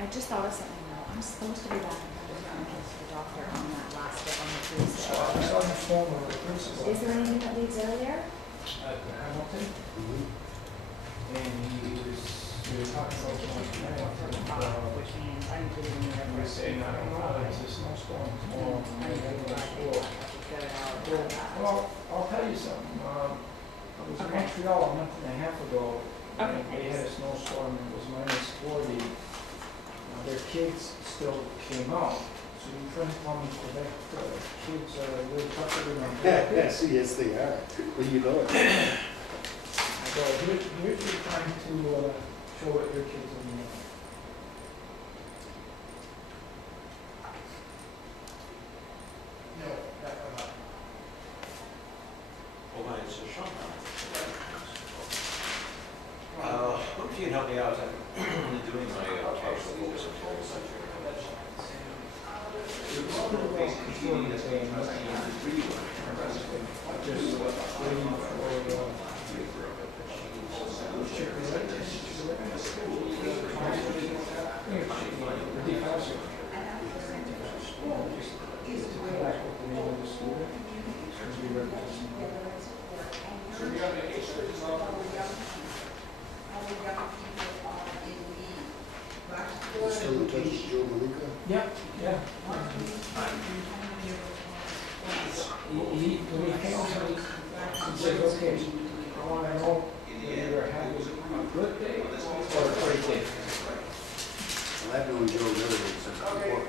I just thought of something though. I'm supposed to be back in front of the doctor on that last day on the Tuesday. So I was on the phone with the principal. Is there anything that leaves earlier? At Hamilton. And we were talking about something. Which means I need to do the And we were saying, I don't know, it's a snowstorm tomorrow. I gotta go to school. Well, I'll tell you something. I was in Montreal a month and a half ago. And they had a snowstorm and it was -40. Their kids still came out. So you couldn't tell me Quebec kids are a little tougher than our kids. Yes, they are. Well, you know it. So here's your time to show what your kids are doing. No, that one up. Well, hi, it's Sean. What if you can help me out? I'm doing my casual leadership. Yeah, yeah. When he came to me, he said, okay, I want to know whether you're having a good day or a great day. Well, I've known Joe really since before.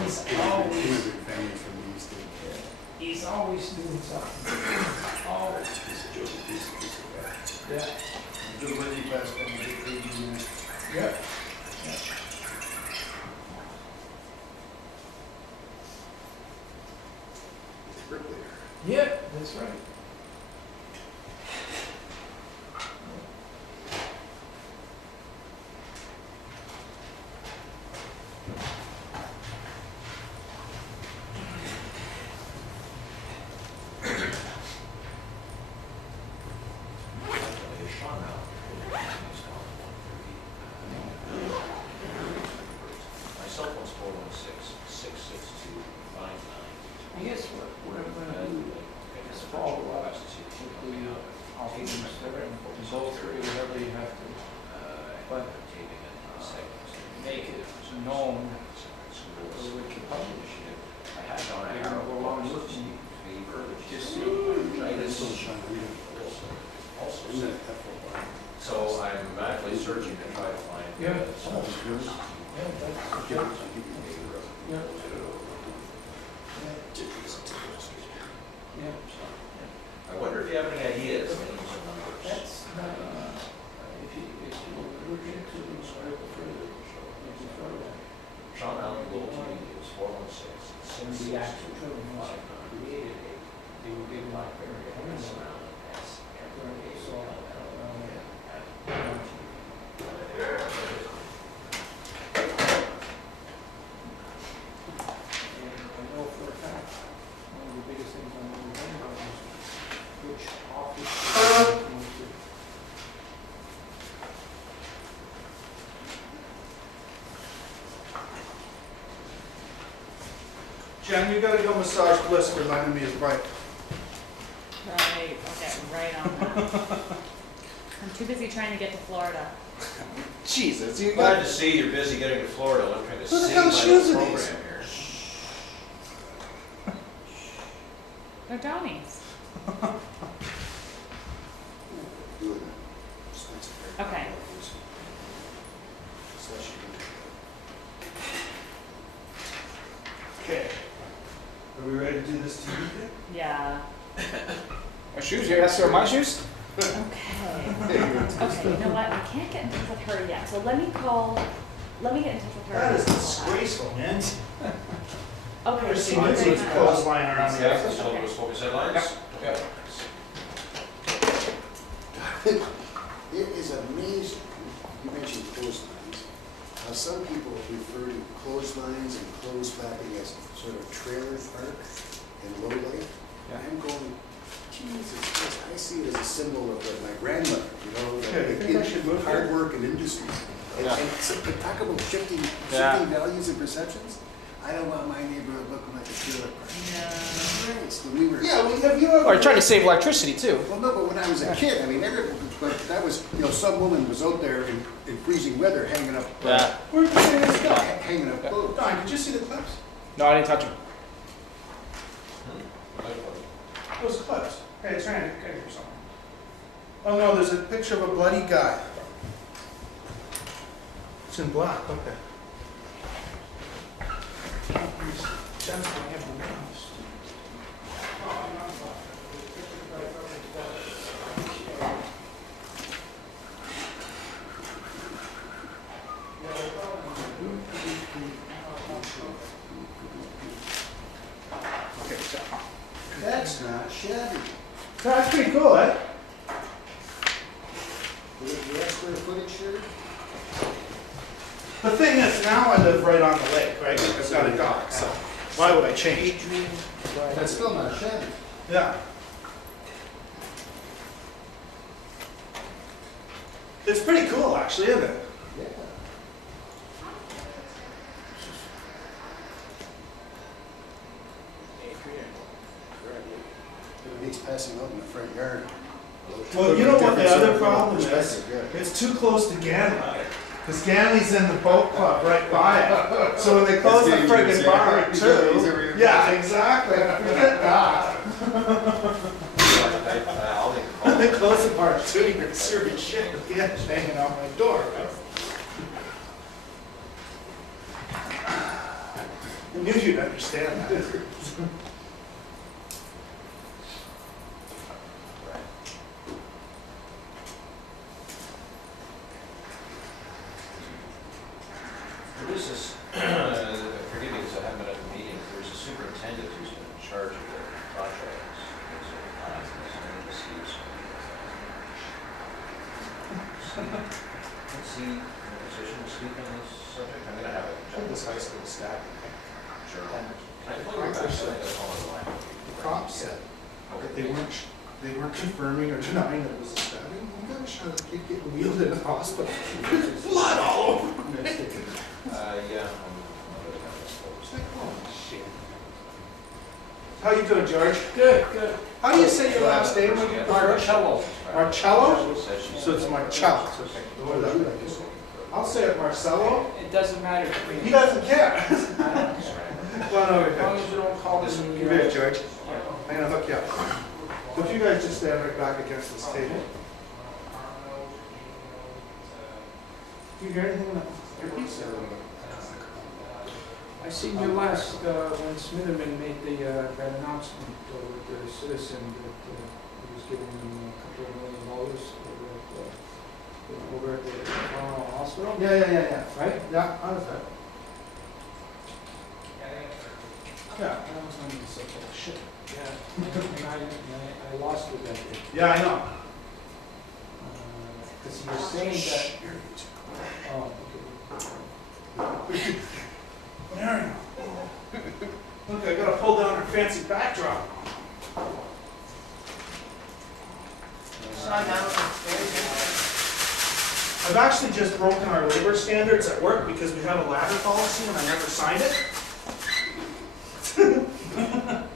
He's He's always, a big family from the East End. he's always doing something. Always. Yeah. Joe Lindsay passed on the big years. Yep. He's a bricklayer. Yeah, that's right. My cell phone's 416-662-59. I guess what I'm gonna do is follow up with the officers there and go through whatever you have to. But make it known for what you publish. You're gonna go along with me. Just Still trying to read it. Isn't that for a while? So I'm actually searching to try to find. Yeah. Some of it's yours. Yeah, that's I good. think you made it up. Yeah. Yeah. I wonder if you have any ideas, names and numbers. That's not, if you look into this article further, you can throw that. Sean Allen Global TV is 416. And the actual children was created they were big library. I know for a fact, one of the biggest things I'm going to learn about is which office is most to. Jen, you gotta go massage Bliss, reminding me his bike. Right, I'll get right on that. I'm too busy trying to get to Florida. Jesus, you Glad got. to see you're busy getting to Florida. I'm trying to Who the save hell my shoes little are program these? here. They're Donnie's. Good. Expensive hair. Okay. Slash Okay. Are we ready to do this TV thing? Yeah. My shoes, you asked for my shoes? Okay. There you go. Okay, you know what? I can't get in touch with her yet, so let me get in touch with her. That is and call her. disgraceful, man. Okay. Never seen thank this you with very much. clothesline around the office. So let's focus headlines. Yep. Okay. It is amazing, you mentioned clotheslines, how some people refer to clotheslines and clothes flapping as sort of trailer park and low light. Yeah. I'm going, Jesus Christ, I see it as a symbol of my grandmother, you know, Yeah, you think I should move hard here? work and industry. And, Yeah. and so, but talk about shifting Yeah. values and perceptions. I don't want my neighborhood looking like a trailer park. No. Christ, when we were. Yeah, well, have you ever? Or trying to save electricity too. Well, no, but when I was a kid, I mean, but that was, you know, some woman was out there in freezing weather hanging up. Yeah. Where did you say this guy? Hanging up clothes. Don, did you see the clips? No, I didn't touch him. Those clips. Hey, it's Randy. Okay, here somewhere. Oh no, there's a picture of a bloody guy. It's in black. Okay. Jen's gonna have the names. Okay, so. That's not shabby. That's pretty cool, eh? Would it be that square footage, sure? The thing is, now I live right on the lake, right? I've got a dock, so why would I change? That's still not shabby. Yeah. It's pretty cool, actually, isn't it? Yeah. It makes passing out in the front yard. Well, you know what the other problem is? Perspective, yeah. It's too close to Ganley. Because Ganley's in the boat club right by it. So when they close the friggin' bar at 2. Yeah, exactly. Forget that. When they close the bar at 2, you're serving shit with gas hanging out my door, right? I knew you'd understand that. There is this, forgive me because I haven't been at the meeting, there's a superintendent who's been in charge of the contracts. Is he in a position to speak on this subject? I'm gonna have it. This high school staff. Sure. Can I pull your back so I can follow the line? The cops said that they weren't confirming or denying that it was a stabbing. You gotta show the kid getting wheeled into the hospital. Blood all over. Yeah. It's like, oh shit. How you doing, George? Good, good. How do you say your last name? Marcello. Marcello? Said she's- So it's Marcello. Okay. What did I do? I'll say it Marcello. It doesn't matter to me. He doesn't care. I don't care. Come on over As long here. as you don't call me. Come here, George. I'm gonna hook you up. So if you guys just stand right back against this table. Do you hear anything in the earpiece? I seen you last, when Smitherman made that announcement with the citizen that he was giving them a couple of $1 million over at the hospital. Yeah. Right? Yeah, I was there. Yeah, that was on the subject. Shit. Yeah. And I lost it that day. Yeah, I know. Because he was saying that. Oh, okay. There you go. Look, I gotta pull down her fancy backdrop. I've actually just broken our labor standards at work because we have a ladder policy and I never signed it.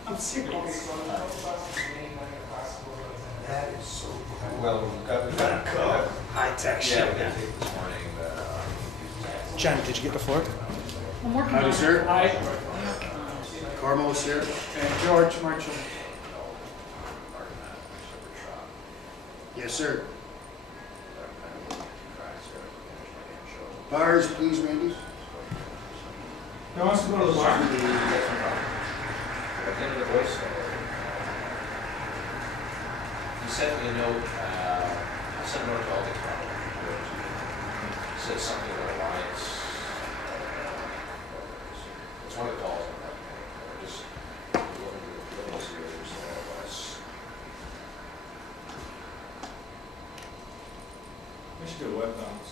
I'm serious. That is so cool. Well, we've got Cool. High-tech Yeah, shit. we're gonna take this morning, Jen, did you get the floor? I'm working Howdy, on it. sir. Hi, Carmel's here. and George Marcello. Yes, sir. Bars, please, Randy. No wants to go to the bar? At the end of the voice, he sent me a note, I sent a note to all the trouble. He said something about alliance. It's one of the calls on that. Just looking at the series, less. We should do web bounds.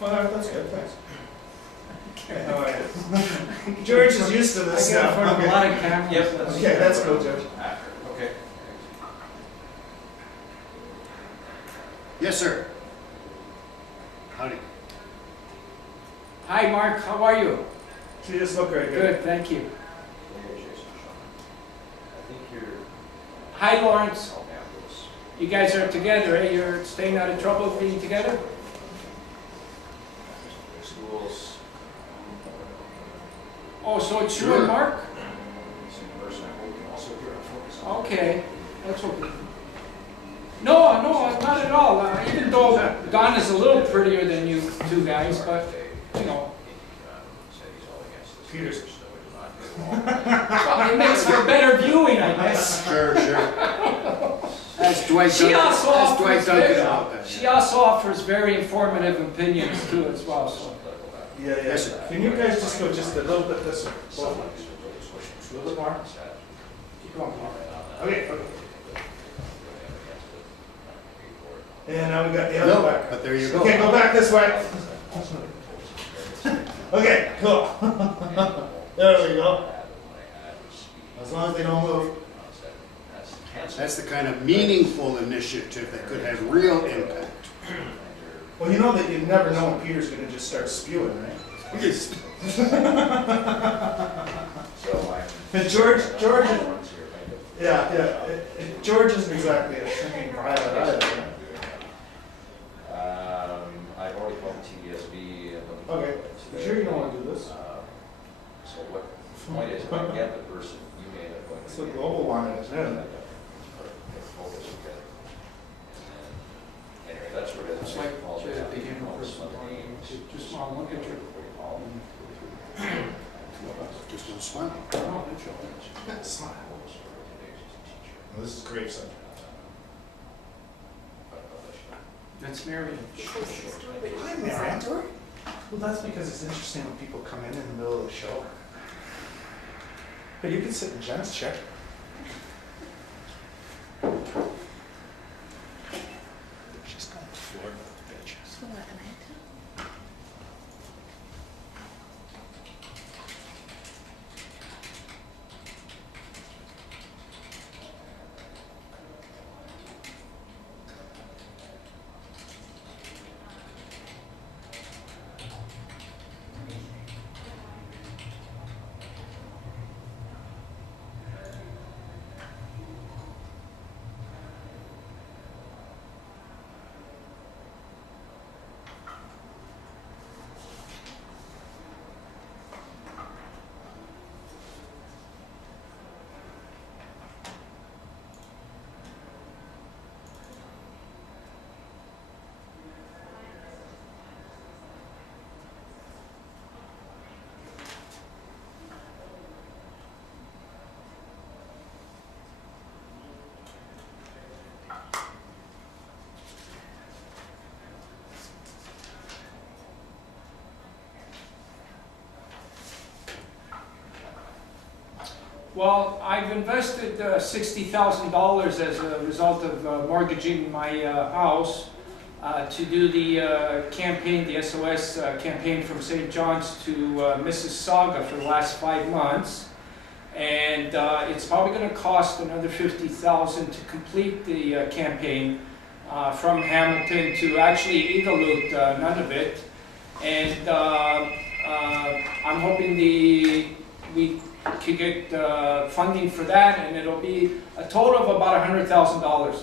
Well, that's good, thanks. All right. George is used to I this get in now. front of a Okay. lot of cameras. Yep. Okay, that's cool, George. After, okay. Yes, sir. Howdy. Hi, Mark, how are you? She just looked very good. Good, thank you. There, Jason, Sean. I think you're, Hi, Lawrence. help me out with this. You guys are together, eh? You're staying out of trouble being together? Schools, Oh, so it's you Sure. and Mark? same person, I hope you can also hear our focus on. Okay, that's okay. No, no, not at all. Even though Don is a little prettier than you two guys, but, you know, Peter's. well, it makes for better viewing, I guess. Sure, sure. That's Dwight She Duncan. also That's offers Dwight Duncan very, out there. she also offers very informative opinions too as well, so. Yeah, yeah. Yes, sir. Can you guys just go just a little bit this way? A little bit more? Keep going. Okay, okay. And now we got the other No, back. but there you go. Okay, go back this way. Okay, cool. There we go. As long as they don't move. That's the kind of meaningful initiative that could have real impact. Well, you know that you never know when Peter's gonna just start spewing, right? Yes. And George, yeah, George isn't exactly a shrinking violet either, right? I've already called TVSB. Okay, you sure you don't wanna do this? So what, the point is, if I get the person, you may end up going. That's what Global wanted, isn't it? Focus, okay. And anyway, that's where it is. It's like the beginning of just want to look at your. Just don't smile. Smile. Well, this is great, son. That's Marion. Hi, Marianne. Well, that's because it's interesting when people come in the middle of the show. But you can sit in Jen's chair. She's going to Florida, bitch. Well, I've invested $60,000 as a result of mortgaging my house to do the campaign, the SOS campaign from St. John's to Mississauga for the last 5 months. And it's probably going to cost another $50,000 to complete the campaign from Hamilton to actually Iqaluit, Nunavut. And I'm hoping we could get funding for that, and it'll be a total of about $100,000.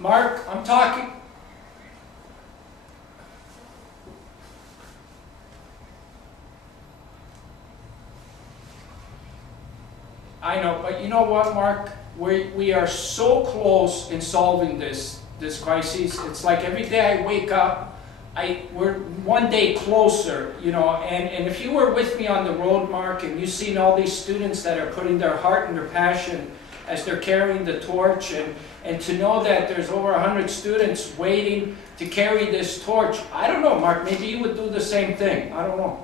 Mark, I'm talking. I know, but you know what, Mark? We are so close in solving this crisis. It's like every day I wake up, we're one day closer, you know, and if you were with me on the road, Mark, and you've seen all these students that are putting their heart and their passion as they're carrying the torch, and to know that there's over 100 students waiting to carry this torch, I don't know, Mark, maybe you would do the same thing, I don't know.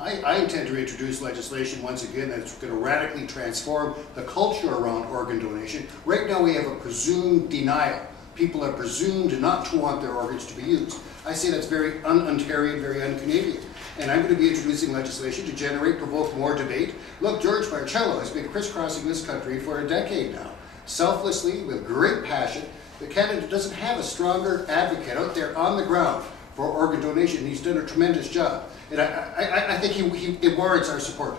I intend to introduce legislation once again that's going to radically transform the culture around organ donation. Right now we have a presumed denial. People are presumed not to want their organs to be used. I say that's very un-Ontarian, very un-Canadian. And I'm going to be introducing legislation to generate, provoke more debate. Look, George Marcello has been crisscrossing this country for a decade now, selflessly, with great passion. But Canada doesn't have a stronger advocate out there on the ground for organ donation. He's done a tremendous job. And I think he warrants our support.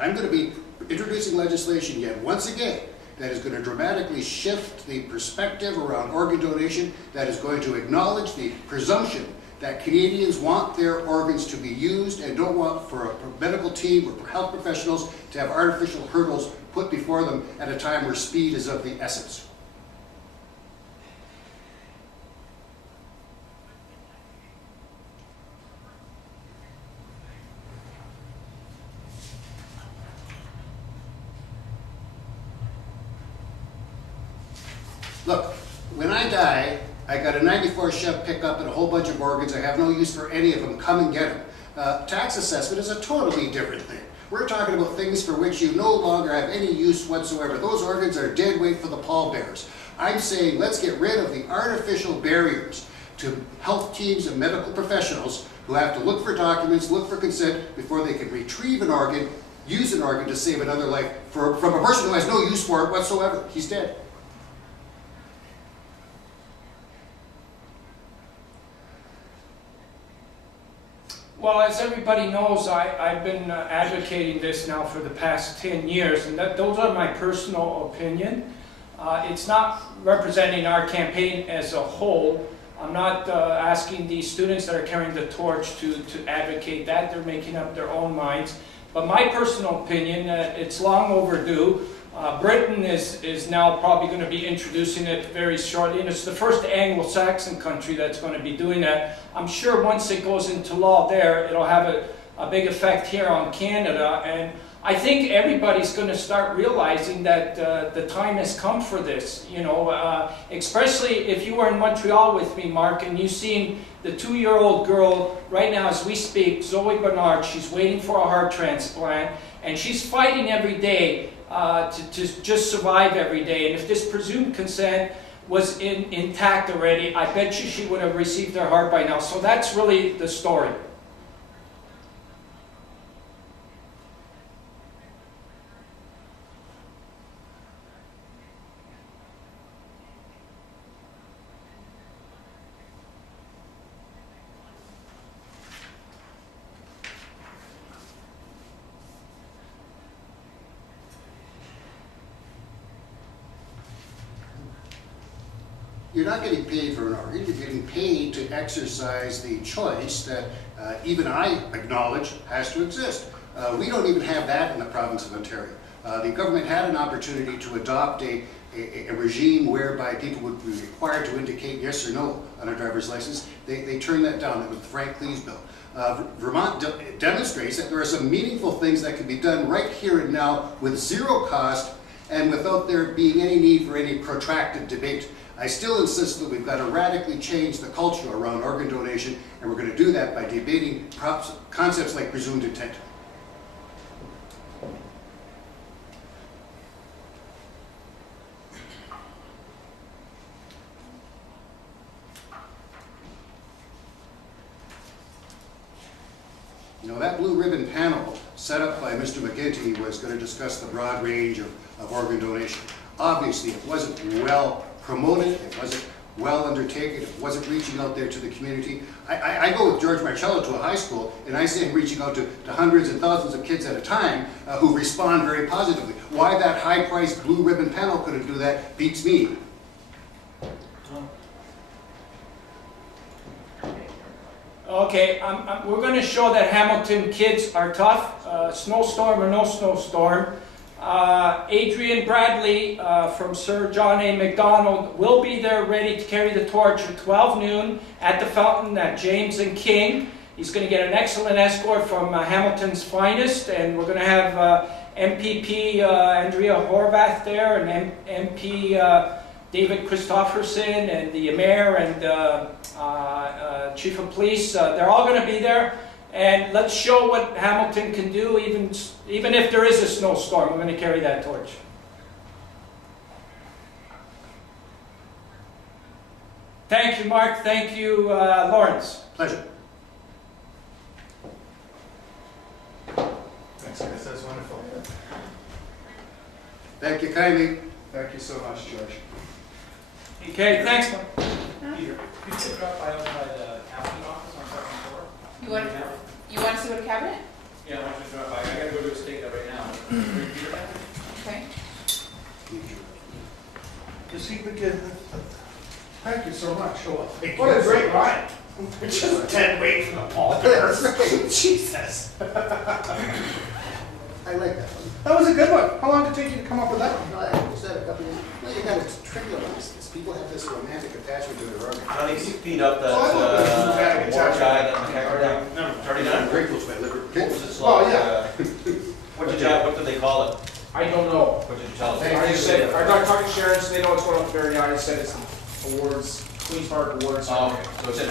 I'm going to be introducing legislation yet once again that is going to dramatically shift the perspective around organ donation, that is going to acknowledge the presumption that Canadians want their organs to be used and don't want for a medical team or for health professionals to have artificial hurdles put before them at a time where speed is of the essence. Look, when I die, I got a 94 Chev pickup and a whole bunch of organs. I have no use for any of them. Come and get them. Tax assessment is a totally different thing. We're talking about things for which you no longer have any use whatsoever. Those organs are dead weight for the pallbearers. I'm saying let's get rid of the artificial barriers to health teams and medical professionals who have to look for documents, look for consent before they can retrieve an organ, use an organ to save another life from a person who has no use for it whatsoever. He's dead. Well, as everybody knows, I've been advocating this now for the past 10 years, and those are my personal opinion. It's not representing our campaign as a whole. I'm not asking the students that are carrying the torch to advocate that. They're making up their own minds. But my personal opinion, it's long overdue. Britain is now probably going to be introducing it very shortly, and it's the first Anglo-Saxon country that's going to be doing that. I'm sure once it goes into law there, it'll have a big effect here on Canada, and I think everybody's going to start realizing that the time has come for this, you know, especially if you were in Montreal with me, Mark, and you've seen the 2-year-old girl right now as we speak, Zoe Bernard. She's waiting for a heart transplant, and she's fighting every day to just survive every day. And if this presumed consent was intact already, I bet you she would have received her heart by now. So that's really the story. You're not getting paid for an organ, you're getting paid to exercise the choice that even I acknowledge has to exist. We don't even have that in the province of Ontario. The government had an opportunity to adopt a regime whereby people would be required to indicate yes or no on a driver's license. They turned that down. It was the Frank Cleese bill. Vermont demonstrates that there are some meaningful things that can be done right here and now with zero cost and without there being any need for any protracted debate. I still insist that we've got to radically change the culture around organ donation, and we're going to do that by debating concepts like presumed intent. You know, that blue ribbon panel set up by Mr. McGinty was going to discuss the broad range of organ donation. Obviously, it wasn't well promoted, it wasn't well undertaken, it wasn't reaching out there to the community. I go with George Marcello to a high school, and I see him reaching out to hundreds and thousands of kids at a time who respond very positively. Why that high-priced blue ribbon panel couldn't do that beats me. Okay, we're going to show that Hamilton kids are tough, snowstorm or no snowstorm. Adrian Bradley from Sir John A. Macdonald will be there ready to carry the torch at 12 noon at the fountain at James and King. He's going to get an excellent escort from Hamilton's finest, and we're going to have MPP Andrea Horvath there and MP David Kristofferson and the mayor and chief of police, they're all going to be there. And let's show what Hamilton can do, even if there is a snowstorm. We're going to carry that torch. Thank you, Mark. Thank you, Lawrence. Pleasure. Thanks, guys, that's wonderful. Thank you kindly. Thank you so much, George. Okay, thanks, Mark. Peter, could you drop by over by the cabinet office on second floor? You want to see what a cabinet? Yeah, I want you to drop by. I gotta go to a state that right now. Peter, Okay. Just keep it good. Thank you so much. What a great ride. It's just dead weight from the ball there. Jesus. I like that one. That was a good one. How long did it take you to come up with that one? No, I was that a couple of years. Well, you gotta trivialize this. People have this romantic attachment to their organ. Johnny, can you speed up that, Oh, I thought that was water dramatic guy attachment. that McHagrid down? It's already done? I'm grateful to my liver. What was it Oh, like? yeah. What did they call it? I don't know. What did you tell us? I just said, I got talking to Sharon, so they know what's going on at the very end. I said it's awards, Queen's Park Awards. Oh, okay, so it's in